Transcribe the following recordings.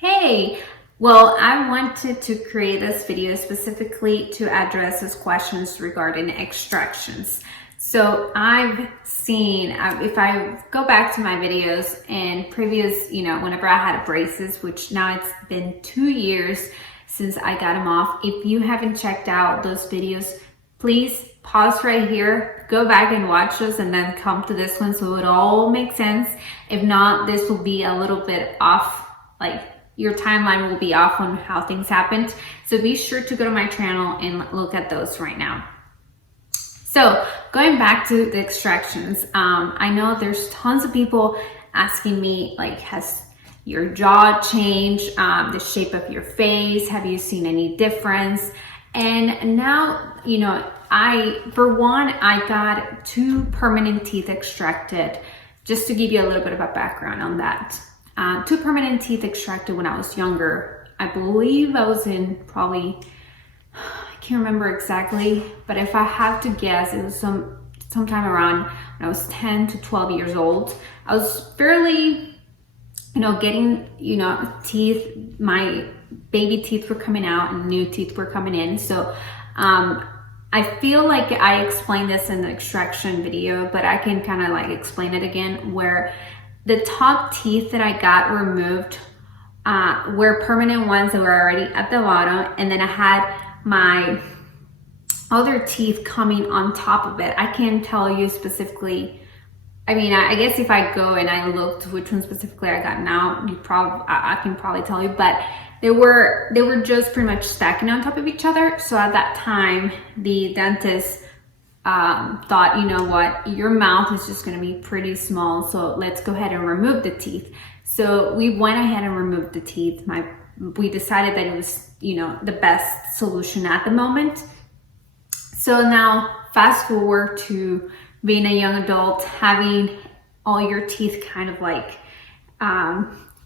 Hey, well, I wanted to create this video specifically to address these questions regarding extractions. So I've seen, if I go back to my videos and previous, whenever I had braces, which now it's been 2 years since I got them off. If you haven't checked out those videos, please pause right here, go back and watch those, and then come to this one so it all makes sense. If not, this will be a little bit off, like your timeline will be off on how things happened. So be sure to go to my channel and look at those right now. So going back to the extractions, I know there's tons of people asking me, like, has your jaw changed, the shape of your face, have you seen any difference? And now, for one, I got 2 permanent teeth extracted. Just to give you a little bit of a background on that. 2 permanent teeth extracted when I was younger. I believe I was in probably, I can't remember exactly, but if I have to guess, it was sometime around when I was 10 to 12 years old. I was fairly, getting, teeth, my baby teeth were coming out and new teeth were coming in. So I feel like I explained this in the extraction video, but I can kind of like explain it again, where the top teeth that I got removed were permanent ones that were already at the bottom, and then I had my other teeth coming on top of it. I can't tell you specifically. I mean, I guess if I go and I looked which one specifically I got now, I can probably tell you, but they were just pretty much stacking on top of each other. So at that time, the dentist thought, you know what, your mouth is just going to be pretty small, so let's go ahead and remove the teeth. So we went ahead and removed the teeth. We decided that it was, the best solution at the moment. So now fast forward to being a young adult, having all your teeth kind of like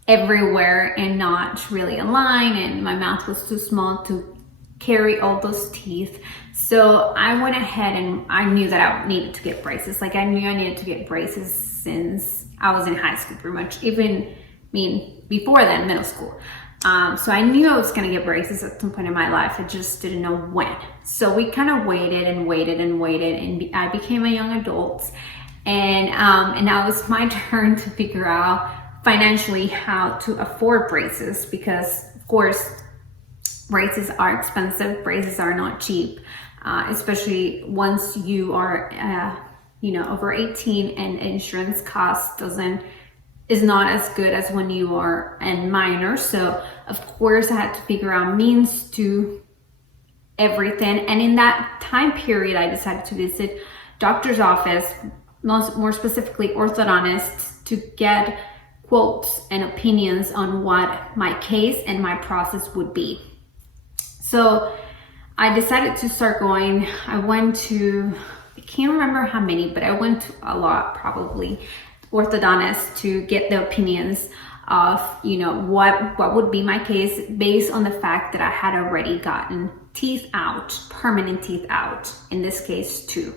everywhere and not really aligned, and my mouth was too small to carry all those teeth. So I went ahead and I knew that I needed to get braces. Like, I knew I needed to get braces since I was in high school, pretty much, before then, middle school. So I knew I was gonna get braces at some point in my life. I just didn't know when. So we kind of waited and waited and waited, and I became a young adult. And now it's my turn to figure out financially how to afford braces, because of course, braces are expensive. Braces are not cheap, especially once you are, over 18, and insurance cost is not as good as when you are a minor. So of course, I had to figure out means to everything. And in that time period, I decided to visit doctor's office, more specifically orthodontists, to get quotes and opinions on what my case and my process would be. So I decided to start going. I went to, I can't remember how many, but I went to a lot, probably, orthodontists, to get the opinions of, what would be my case based on the fact that I had already gotten teeth out, permanent teeth out, in this case 2.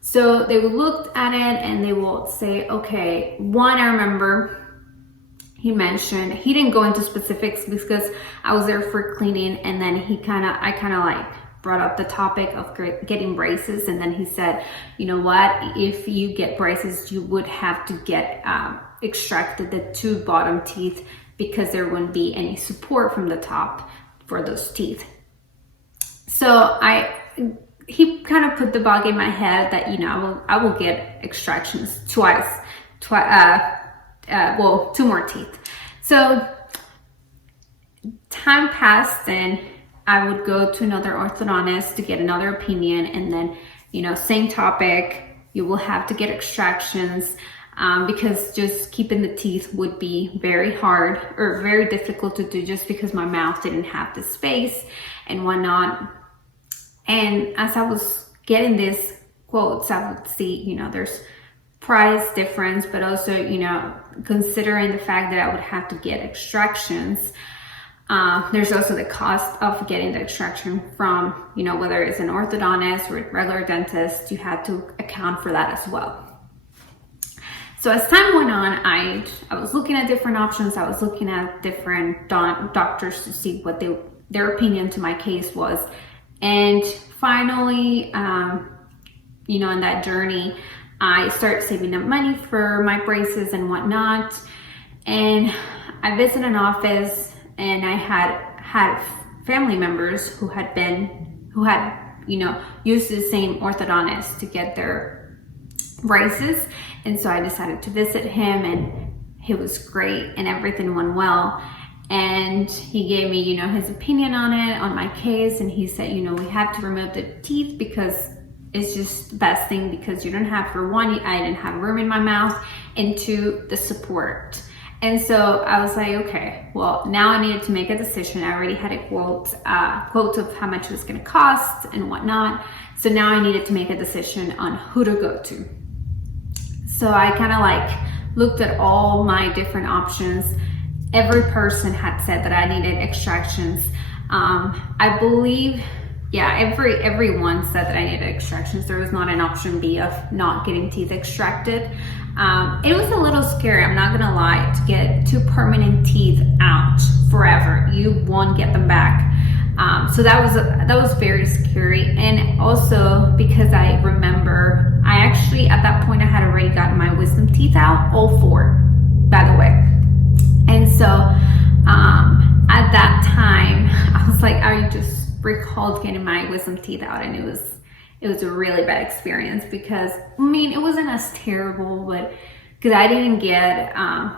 So they looked at it and they will say, okay, one, I remember he mentioned, he didn't go into specifics because I was there for cleaning, and then I kind of like brought up the topic of getting braces, and then he said, you know what, if you get braces, you would have to get extracted the 2 bottom teeth, because there wouldn't be any support from the top for those teeth. So he kind of put the bug in my head that, I will get extractions twice, 2 more teeth. So time passed, and I would go to another orthodontist to get another opinion, and then, same topic, you will have to get extractions, because just keeping the teeth would be very hard or very difficult to do, just because my mouth didn't have the space and whatnot. And as I was getting these quotes, I would see, there's price difference, but also, considering the fact that I would have to get extractions, there's also the cost of getting the extraction from, whether it's an orthodontist or a regular dentist, you have to account for that as well. So as time went on, I was looking at different options. I was looking at different doctors to see what their opinion to my case was. And finally, in that journey, I started saving up money for my braces and whatnot. And I visited an office, and I had family members who had used the same orthodontist to get their braces. And so I decided to visit him, and he was great and everything went well. And he gave me, his opinion on it, on my case. And he said, we have to remove the teeth because it's just the best thing, because you don't have, for one, I didn't have room in my mouth, and two, the support. And so I was like, okay, well, now I needed to make a decision. I already had a quote of how much it was going to cost and whatnot. So now I needed to make a decision on who to go to. So I kind of looked at all my different options. Every person had said that I needed extractions. I believe, everyone said that I needed extractions. There was not an option B of not getting teeth extracted. It was a little scary, I'm not gonna lie, to get 2 permanent teeth out forever. You won't get them back. So that was very scary. And also because I remember, I actually, at that point, I had already gotten my wisdom teeth out, all 4, by the way. And so at that time, I was like, I just recalled getting my wisdom teeth out, and it was a really bad experience, because it wasn't as terrible, but because I didn't get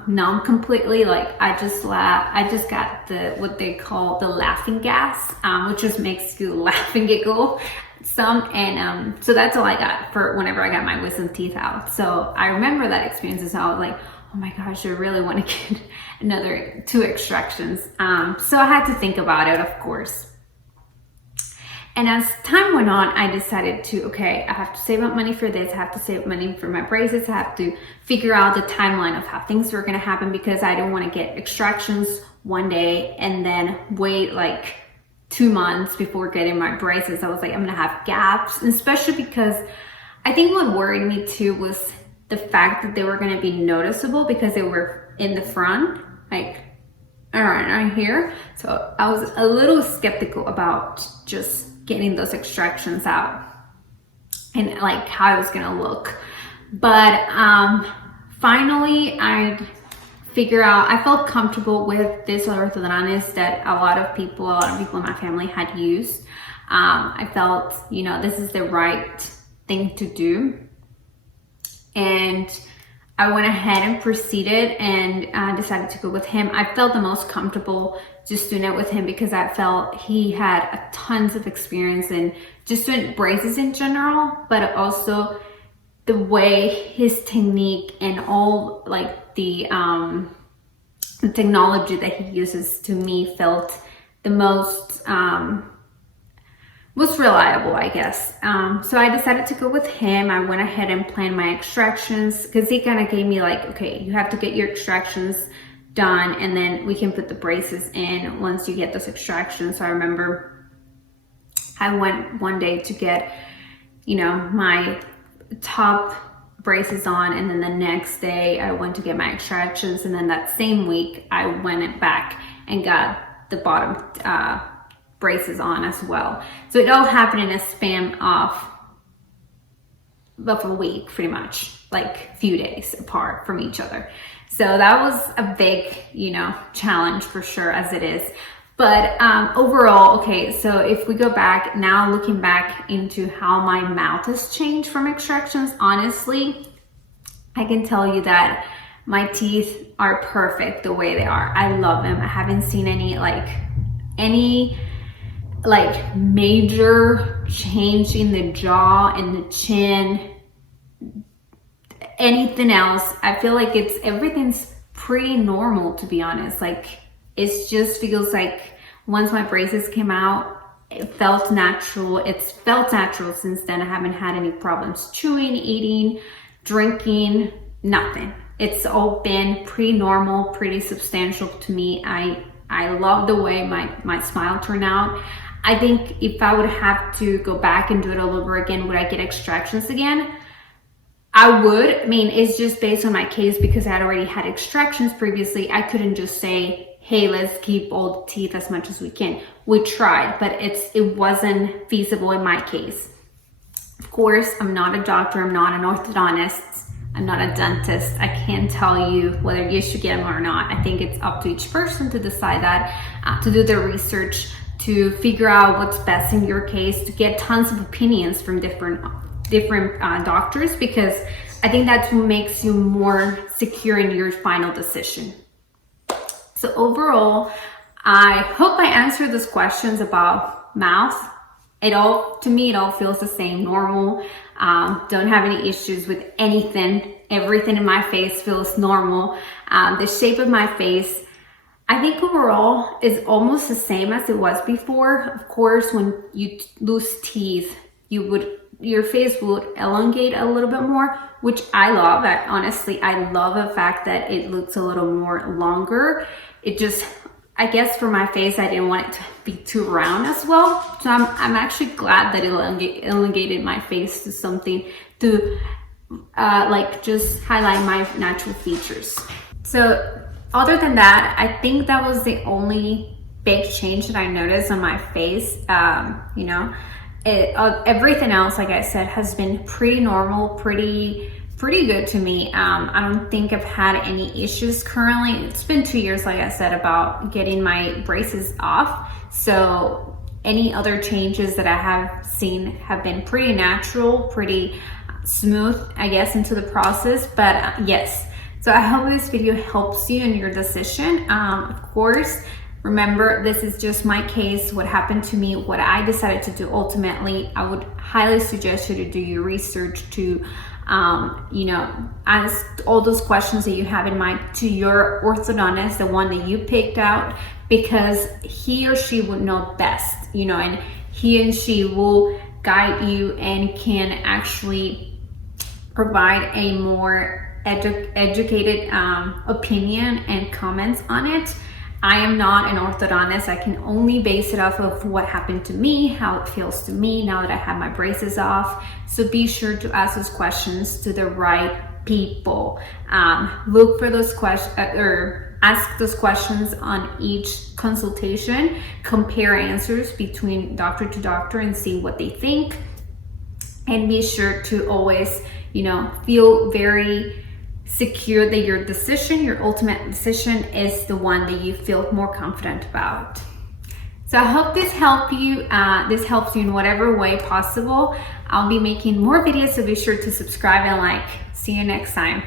numb completely. I just got what they call the laughing gas, which just makes you laugh and giggle some. And so that's all I got for whenever I got my wisdom teeth out. So I remember that experience, and so I was like, oh my gosh, I really want to get another 2 extractions. So I had to think about it, of course. And as time went on, I decided I have to save up money for this. I have to save money for my braces. I have to figure out the timeline of how things were going to happen, because I didn't want to get extractions one day and then wait 2 months before getting my braces. I was like, I'm going to have gaps, and especially because I think what worried me too was the fact that they were going to be noticeable, because they were in the front, right here. So I was a little skeptical about just getting those extractions out and how it was gonna look. But finally I felt comfortable with this orthodontist that a lot of people in my family had used. I felt, this is the right thing to do. And I went ahead and proceeded and decided to go with him. I felt the most comfortable just doing it with him, because I felt he had tons of experience in just doing braces in general, but also the way his technique and all the technology that he uses, to me, felt the most reliable, I guess. So I decided to go with him. I went ahead and planned my extractions, because he kind of gave me okay, you have to get your extractions done, and then we can put the braces in once you get those extractions. So I remember I went one day to get, my top braces on, and then the next day I went to get my extractions, and then that same week I went back and got the bottom braces on as well. So it all happened in a span of a week, pretty much, few days apart from each other. So that was a big, challenge for sure, as it is. But overall, okay, so if we go back now, looking back into how my mouth has changed from extractions, honestly, I can tell you that my teeth are perfect the way they are. I love them. I haven't seen any major change in the jaw and the chin, anything else. I feel like everything's pretty normal, to be honest. It just feels like once my braces came out, it felt natural. It's felt natural since then. I haven't had any problems chewing, eating, drinking, nothing. It's all been pretty normal, pretty substantial to me. I love the way my smile turned out. I think if I would have to go back and do it all over again, would I get extractions again? I mean, it's just based on my case because I had already had extractions previously. I couldn't just say, hey, let's keep all the teeth as much as we can. We tried, but it wasn't feasible in my case. Of course, I'm not a doctor, I'm not an orthodontist, I'm not a dentist. I can't tell you whether you should get them or not. I think it's up to each person to decide that, to do their research, to figure out what's best in your case, to get tons of opinions from different doctors, because I think that's what makes you more secure in your final decision. So overall, I hope I answered those questions about mouth. To me, it all feels the same, normal. Don't have any issues with anything. Everything in my face feels normal. The shape of my face, I think overall is almost the same as it was before. Of course, when you lose teeth, your face would elongate a little bit more, which I love. Honestly, I love the fact that it looks a little more longer. I guess for my face, I didn't want it to be too round as well. So I'm actually glad that it elongated my face to something to like just highlight my natural features. So other than that, I think that was the only big change that I noticed on my face. Everything else, like I said, has been pretty normal, pretty good to me. I don't think I've had any issues currently. It's been 2 years, like I said, about getting my braces off. So any other changes that I have seen have been pretty natural, pretty smooth, I guess, into the process. But yes, so I hope this video helps you in your decision. Of course, remember, this is just my case, what happened to me, what I decided to do ultimately. I would highly suggest you to do your research, to ask all those questions that you have in mind to your orthodontist, the one that you picked out, because he or she would know best, and he and she will guide you and can actually provide a more educated opinion and comments on it. I am not an orthodontist. I can only base it off of what happened to me, how it feels to me now that I have my braces off. So be sure to ask those questions to the right people. Look for those questions, or ask those questions on each consultation. Compare answers between doctor to doctor and see what they think. And be sure to always, feel very secure that your ultimate decision is the one that you feel more confident about. So I hope this helps you in whatever way possible. I'll be making more videos, so be sure to subscribe and like. See you next time.